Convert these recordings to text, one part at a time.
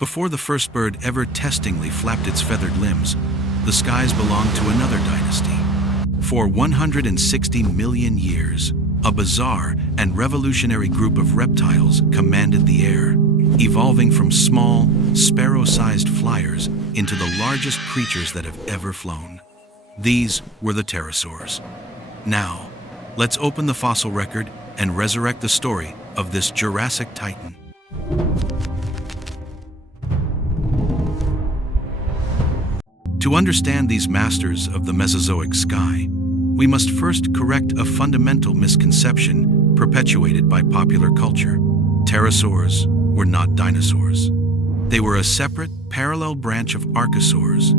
Before the first bird ever testingly flapped its feathered limbs, the skies belonged to another dynasty. For 160 million years, a bizarre and revolutionary group of reptiles commanded the air, evolving from small, sparrow-sized flyers into the largest creatures that have ever flown. These were the pterosaurs. Now, let's open the fossil record and resurrect the story of this Jurassic titan. To understand these masters of the Mesozoic sky, we must first correct a fundamental misconception perpetuated by popular culture. Pterosaurs were not dinosaurs. They were a separate, parallel branch of archosaurs,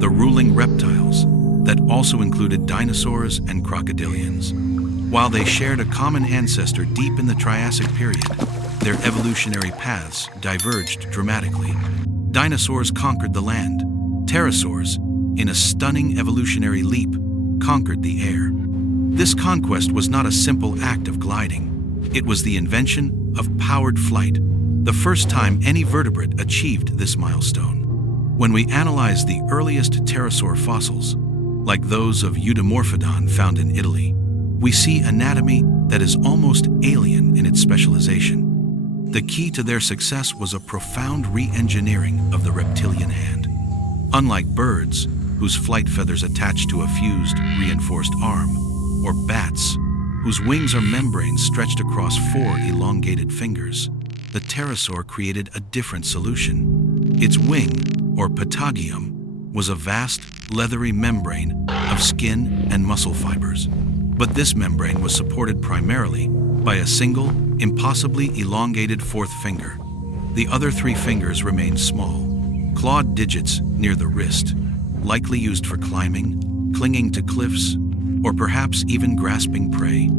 the ruling reptiles that also included dinosaurs and crocodilians. While they shared a common ancestor deep in the Triassic period, their evolutionary paths diverged dramatically. Dinosaurs conquered the land. Pterosaurs, in a stunning evolutionary leap, conquered the air. This conquest was not a simple act of gliding. It was the invention of powered flight, the first time any vertebrate achieved this milestone. When we analyze the earliest pterosaur fossils, like those of Eudomorphodon found in Italy, we see anatomy that is almost alien in its specialization. The key to their success was a profound re-engineering of the reptilian hand. Unlike birds, whose flight feathers attach to a fused, reinforced arm, or bats, whose wings are membranes stretched across 4 elongated fingers, the pterosaur created a different solution. Its wing, or patagium, was a vast, leathery membrane of skin and muscle fibers. But this membrane was supported primarily by a single, impossibly elongated 4th finger. The other 3 fingers remained small, clawed digits near the wrist, likely used for climbing, clinging to cliffs, or perhaps even grasping prey.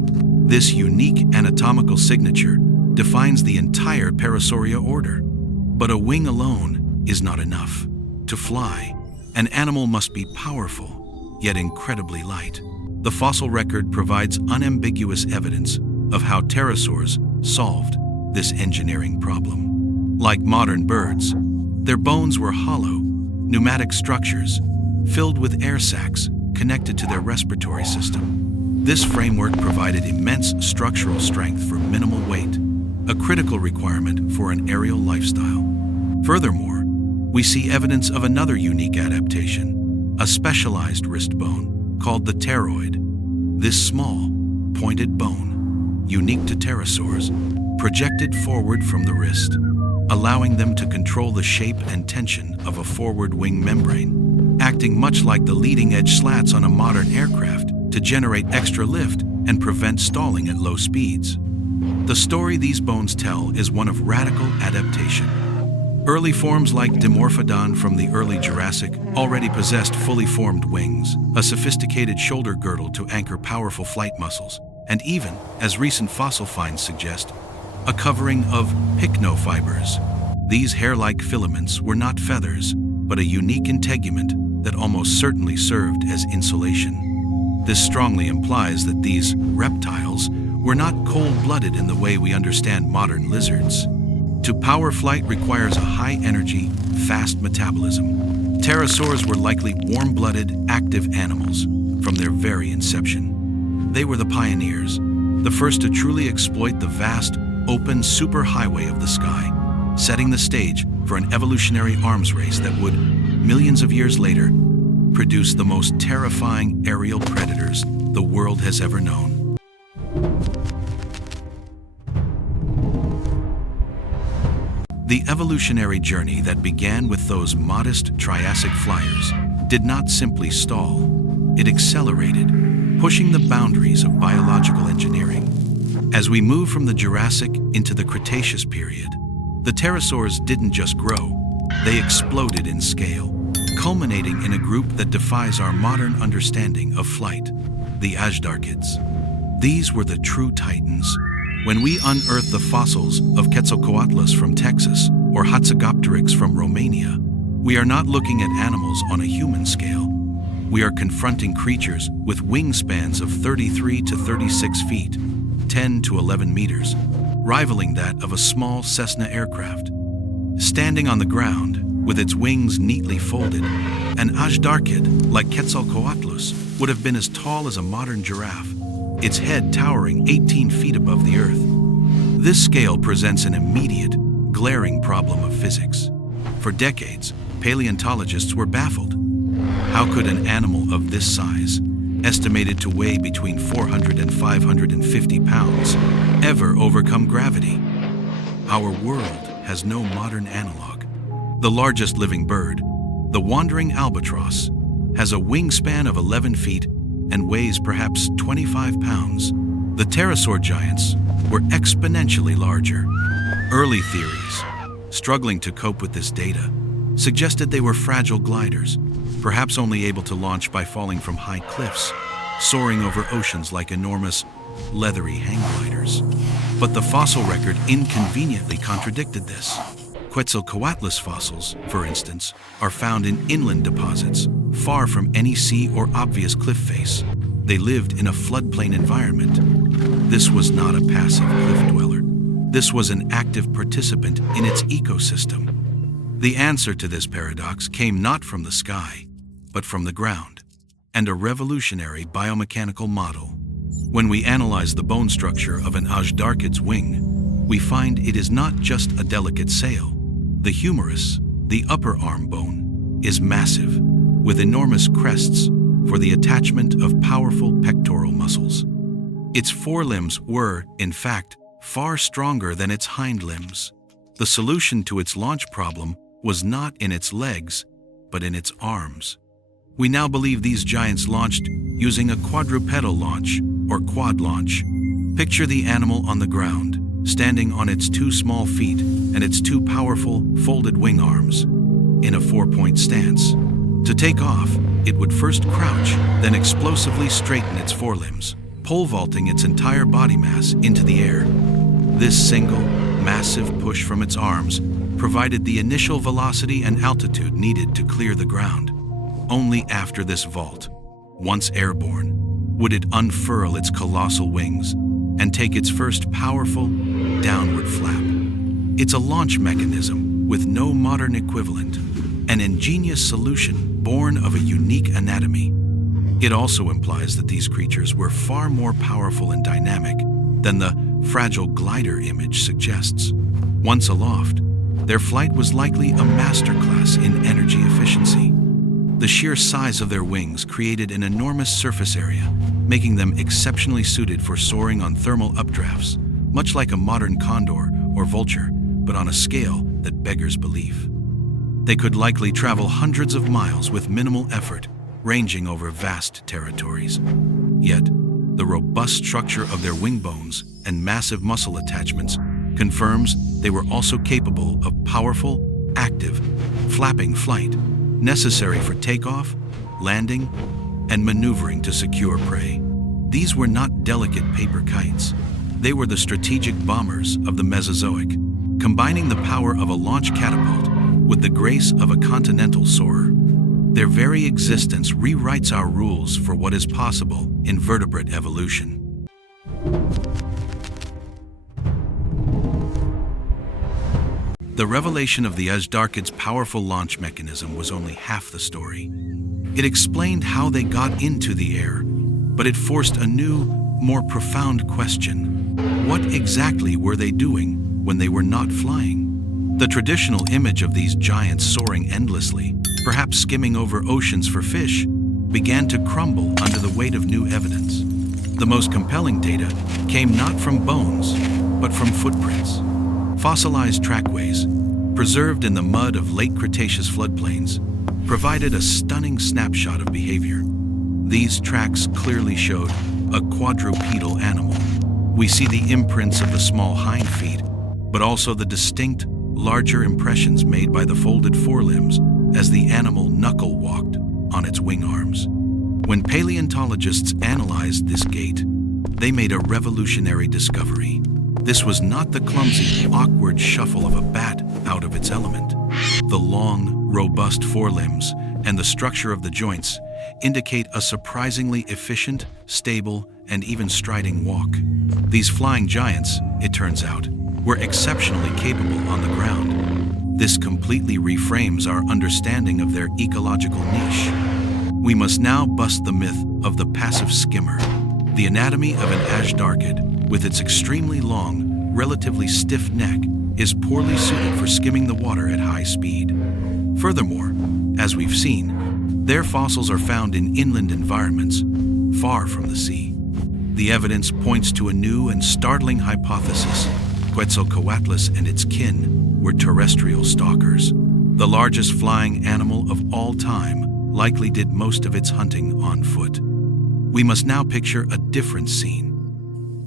This unique anatomical signature defines the entire Parasauria order. But a wing alone is not enough. To fly, an animal must be powerful, yet incredibly light. The fossil record provides unambiguous evidence of how pterosaurs solved this engineering problem. Like modern birds, their bones were hollow, pneumatic structures filled with air sacs connected to their respiratory system. This framework provided immense structural strength for minimal weight, a critical requirement for an aerial lifestyle. Furthermore, we see evidence of another unique adaptation, a specialized wrist bone called the pteroid. This small, pointed bone, unique to pterosaurs, projected forward from the wrist, allowing them to control the shape and tension of a forward wing membrane, acting much like the leading-edge slats on a modern aircraft to generate extra lift and prevent stalling at low speeds. The story these bones tell is one of radical adaptation. Early forms like Dimorphodon from the early Jurassic already possessed fully formed wings, a sophisticated shoulder girdle to anchor powerful flight muscles, and even, as recent fossil finds suggest, a covering of pycnofibers. These hair-like filaments were not feathers, but a unique integument that almost certainly served as insulation. This strongly implies that these reptiles were not cold-blooded in the way we understand modern lizards. To power flight requires a high-energy, fast metabolism. Pterosaurs were likely warm-blooded, active animals from their very inception. They were the pioneers, the first to truly exploit the vast, open superhighway of the sky, setting the stage for an evolutionary arms race that would, millions of years later, produce the most terrifying aerial predators the world has ever known. The evolutionary journey that began with those modest Triassic flyers did not simply stall, it accelerated, pushing the boundaries of biological engineering. As we move from the Jurassic into the Cretaceous period, the pterosaurs didn't just grow, they exploded in scale, culminating in a group that defies our modern understanding of flight, the Azhdarchids. These were the true titans. When we unearth the fossils of Quetzalcoatlus from Texas or Hatzegopteryx from Romania, we are not looking at animals on a human scale. We are confronting creatures with wingspans of 33 to 36 feet, 10 to 11 meters, rivaling that of a small Cessna aircraft. Standing on the ground, with its wings neatly folded, an Azhdarchid, like Quetzalcoatlus, would have been as tall as a modern giraffe, its head towering 18 feet above the earth. This scale presents an immediate, glaring problem of physics. For decades, paleontologists were baffled. How could an animal of this size, estimated to weigh between 400 and 550 pounds, ever overcome gravity? Our world has no modern analog. The largest living bird, the wandering albatross, has a wingspan of 11 feet and weighs perhaps 25 pounds. The pterosaur giants were exponentially larger. Early theories, struggling to cope with this data, suggested they were fragile gliders, perhaps only able to launch by falling from high cliffs, soaring over oceans like enormous, leathery hang gliders. But the fossil record inconveniently contradicted this. Quetzalcoatlus fossils, for instance, are found in inland deposits, far from any sea or obvious cliff face. They lived in a floodplain environment. This was not a passive cliff dweller. This was an active participant in its ecosystem. The answer to this paradox came not from the sky, but from the ground, and a revolutionary biomechanical model. When we analyze the bone structure of an Azhdarchid's wing, we find it is not just a delicate sail. The humerus, the upper arm bone, is massive, with enormous crests for the attachment of powerful pectoral muscles. Its forelimbs were, in fact, far stronger than its hind limbs. The solution to its launch problem was not in its legs, but in its arms. We now believe these giants launched using a quadrupedal launch, or quad launch. Picture the animal on the ground, standing on its 2 small feet and its 2 powerful, folded wing arms, in a 4-point stance. To take off, it would first crouch, then explosively straighten its forelimbs, pole vaulting its entire body mass into the air. This single, massive push from its arms provided the initial velocity and altitude needed to clear the ground. Only after this vault, once airborne, would it unfurl its colossal wings and take its first powerful, downward flap. It's a launch mechanism with no modern equivalent, an ingenious solution born of a unique anatomy. It also implies that these creatures were far more powerful and dynamic than the fragile glider image suggests. Once aloft, their flight was likely a masterclass in energy efficiency. The sheer size of their wings created an enormous surface area, making them exceptionally suited for soaring on thermal updrafts, much like a modern condor or vulture, but on a scale that beggars belief. They could likely travel hundreds of miles with minimal effort, ranging over vast territories. Yet, the robust structure of their wing bones and massive muscle attachments confirms they were also capable of powerful, active, flapping flight, necessary for takeoff, landing, and maneuvering to secure prey. These were not delicate paper kites. They were the strategic bombers of the Mesozoic, combining the power of a launch catapult with the grace of a continental soarer. Their very existence rewrites our rules for what is possible in vertebrate evolution. The revelation of the Azhdarchid's powerful launch mechanism was only half the story. It explained how they got into the air, but it forced a new, more profound question. What exactly were they doing when they were not flying? The traditional image of these giants soaring endlessly, perhaps skimming over oceans for fish, began to crumble under the weight of new evidence. The most compelling data came not from bones, but from footprints. Fossilized trackways, preserved in the mud of late Cretaceous floodplains, provided a stunning snapshot of behavior. These tracks clearly showed a quadrupedal animal. We see the imprints of the small hind feet, but also the distinct, larger impressions made by the folded forelimbs as the animal knuckle-walked on its wing arms. When paleontologists analyzed this gait, they made a revolutionary discovery. This was not the clumsy, awkward shuffle of a bat out of its element. The long, robust forelimbs and the structure of the joints indicate a surprisingly efficient, stable, and even striding walk. These flying giants, it turns out, were exceptionally capable on the ground. This completely reframes our understanding of their ecological niche. We must now bust the myth of the passive skimmer. The anatomy of an Azhdarchid, with its extremely long, relatively stiff neck, is poorly suited for skimming the water at high speed. Furthermore, as we've seen, their fossils are found in inland environments, far from the sea. The evidence points to a new and startling hypothesis. Quetzalcoatlus and its kin were terrestrial stalkers. The largest flying animal of all time likely did most of its hunting on foot. We must now picture a different scene.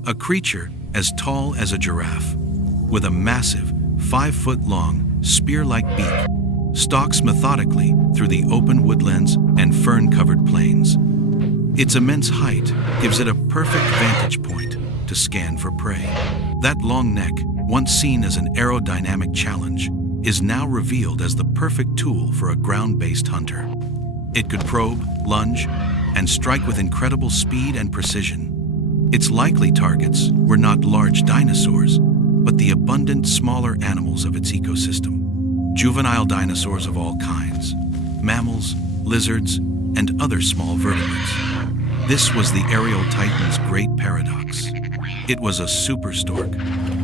A creature as tall as a giraffe, with a massive, 5-foot-long, spear-like beak, stalks methodically through the open woodlands and fern-covered plains. Its immense height gives it a perfect vantage point to scan for prey. That long neck, once seen as an aerodynamic challenge, is now revealed as the perfect tool for a ground-based hunter. It could probe, lunge, and strike with incredible speed and precision. Its likely targets were not large dinosaurs, but the abundant smaller animals of its ecosystem. Juvenile dinosaurs of all kinds, mammals, lizards, and other small vertebrates. This was the aerial titan's great paradox. It was a super stork,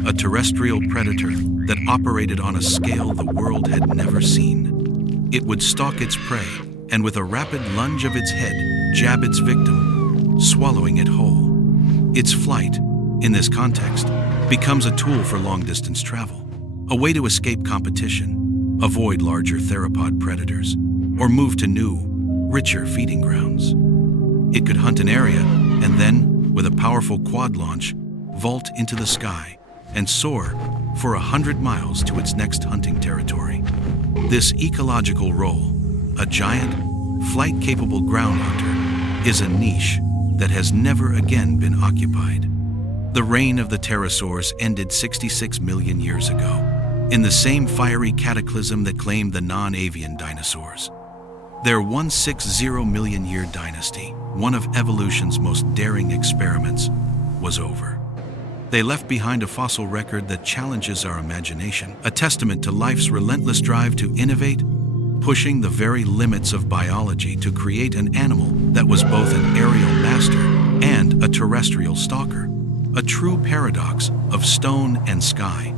a terrestrial predator that operated on a scale the world had never seen. It would stalk its prey, and with a rapid lunge of its head, jab its victim, swallowing it whole. Its flight, in this context, becomes a tool for long-distance travel, a way to escape competition, avoid larger theropod predators, or move to new, richer feeding grounds. It could hunt an area and then, with a powerful quad launch, vault into the sky and soar for 100 miles to its next hunting territory. This ecological role, a giant, flight-capable ground hunter, is a niche that has never again been occupied. The reign of the Pterosaurs ended 66 million years ago, in the same fiery cataclysm that claimed the non-avian dinosaurs. Their 160 million year dynasty, one of evolution's most daring experiments, was over. They left behind a fossil record that challenges our imagination, a testament to life's relentless drive to innovate, pushing the very limits of biology to create an animal that was both an aerial master and a terrestrial stalker, a true paradox of stone and sky.